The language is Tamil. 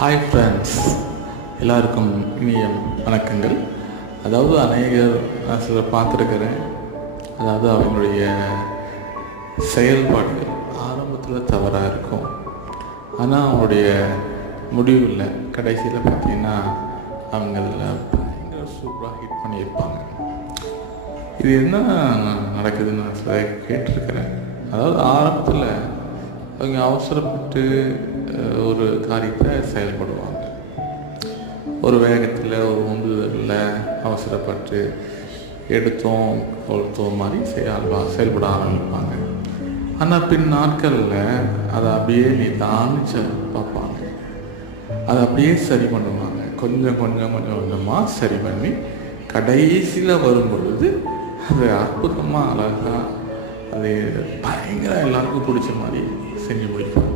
ஹாய் ஃப்ரெண்ட்ஸ், எல்லாருக்கும் இனிய வணக்கங்கள். அதாவது அநேகர் நான் சிலர் பார்த்துருக்கிறேன். அதாவது அவங்களுடைய செயல்பாடுகள் ஆரம்பத்தில் தவறாக இருக்கும், ஆனால் அவங்களுடைய முடிவில் கடைசியில் பார்த்திங்கன்னா அவங்கள பயங்கர சூப்பராக ஹிட் பண்ணியிருப்பாங்க. இது என்ன நடக்குதுன்னு நான் சில கேட்டிருக்கிறேன். அதாவது ஆரம்பத்தில் அவங்க அவசரப்பட்டு ஒரு காரியத்தை செயல்படுவாங்க. ஒரு வேகத்தில், ஒரு உந்துதலில் அவசரப்பட்டு எடுத்தோம் கொளுத்தோம் மாதிரி செயல்பட ஆரம்பிப்பாங்க. ஆனால் பின் நாட்களில் அதை அப்படியே நிதானிச்சு பார்ப்பாங்க. அதை அப்படியே சரி பண்ணுவாங்க. கொஞ்சம் கொஞ்சமாக சரி பண்ணி கடைசியில் வரும் பொழுது அது அற்புதமாக அழகாக அது பயங்கர எல்லாருக்கும் பிடிச்ச மாதிரி செஞ்சு முடிப்பாங்க.